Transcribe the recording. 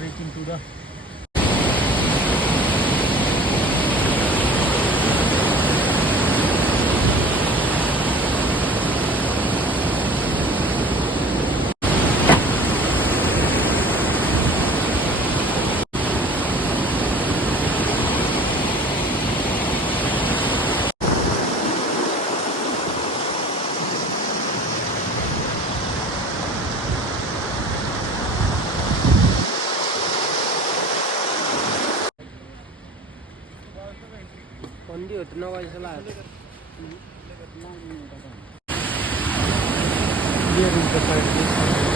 reaching to the कोणती होती 9 वाजेला here is the side.